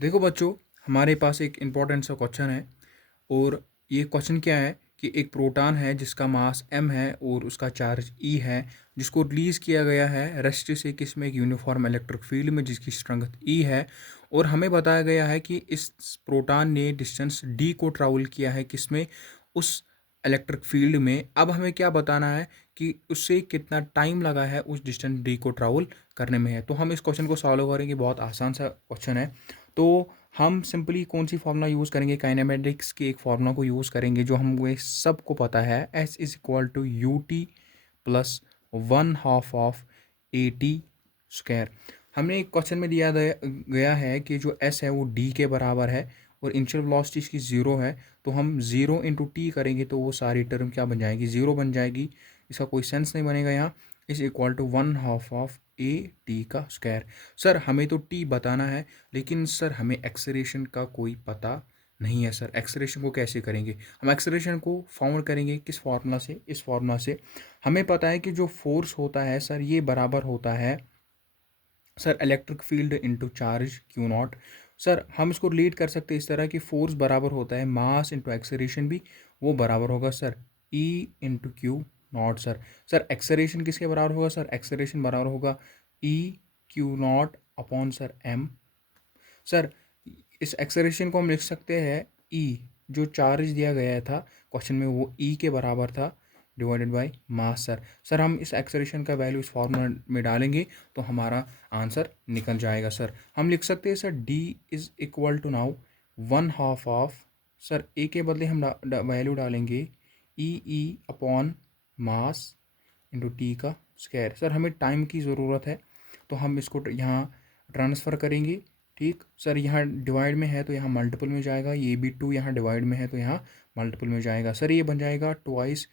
देखो बच्चों, हमारे पास एक इम्पोर्टेंट सा क्वेश्चन है। और ये क्वेश्चन क्या है कि एक प्रोटॉन है जिसका मास m है और उसका चार्ज e है, जिसको रिलीज़ किया गया है रेस्ट से किस में, एक यूनिफॉर्म इलेक्ट्रिक फील्ड में जिसकी स्ट्रेंथ e है। और हमें बताया गया है कि इस प्रोटॉन ने डिस्टेंस d को ट्रैवल किया है किस में, उस इलेक्ट्रिक फील्ड में। अब हमें क्या बताना है कि उससे कितना टाइम लगा है उस डिस्टेंस d को ट्रैवल करने में है। तो हम इस क्वेश्चन को सॉल्व करेंगे, बहुत आसान सा क्वेश्चन है। तो हम सिंपली कौन सी फार्मूला यूज़ करेंगे, काइनेमेटिक्स के एक फार्मूला को यूज़ करेंगे जो हमें सबको पता है, S is equal to u t plus 1/2 of a t square. हमने एक क्वेश्चन में दिया गया है कि जो S है वो D के बराबर है और इनिशियल वेलोसिटी इसकी ज़ीरो है। तो हम ज़ीरो इंटू टी करेंगे तो वो सारी टर्म क्या बन जाएगी, ज़ीरो बन जाएगी। इसका कोई सेंस नहीं बनेगा यहाँ। Is equal to 1/2 of a t का स्क्वायर। सर हमें तो टी बताना है, लेकिन सर हमें एक्सेलरेशन का कोई पता नहीं है। सर एक्सेलरेशन को कैसे करेंगे, हम एक्सेलरेशन को फाउंड करेंगे किस फार्मूला से, इस फार्मूला से। हमें पता है कि जो फोर्स होता है सर ये बराबर होता है sir electric field into charge Q naught. Sir हम इसको रिलेट कर सकते हैं इस तरह कि फोर्स बराबर होता है मास इंटू एक्सेलरेशन भी, वो बराबर होगा sir E into q naught. Sir acceleration किसके बराबर होगा, सर एक्सेलरेशन बराबर होगा E q naught upon sir m. Sir इस एक्सेलरेशन को हम लिख सकते हैं ई, जो चार्ज दिया गया था क्वेश्चन में वो ई के बराबर था डिवाइडेड बाय मास। सर हम इस एक्सेलरेशन का वैल्यू इस फॉर्मूला में डालेंगे तो हमारा आंसर निकल जाएगा। सर हम लिख सकते हैं sir D is equal to now 1/2 of, sir A के बदले हम वैल्यू डालेंगे E upon mass into T का स्क्वायर। सर हमें टाइम की ज़रूरत है तो हम इसको यहाँ ट्रांसफ़र करेंगे। ठीक सर, यहाँ डिवाइड में है तो यहाँ मल्टीपल में जाएगा, ये भी टू यहाँ डिवाइड में है तो यहाँ मल्टीपल में जाएगा। सर ये बन जाएगा twice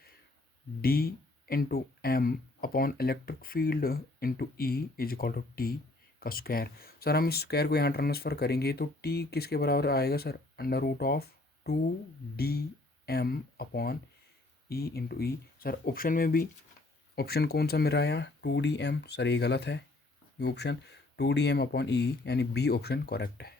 d into m upon electric field into E is equal to t का स्क्वायर। सर हम इस स्क्वायर को यहाँ ट्रांसफ़र करेंगे तो टी किसके बराबर आएगा sir, under root of 2 d m upon E into E. Sir option में भी ऑप्शन कौन सा मिल रहा है यहाँ, 2 डी एम। सर ये गलत है, ये ऑप्शन 2 डी एम अपॉन ई, यानी बी ऑप्शन करेक्ट है।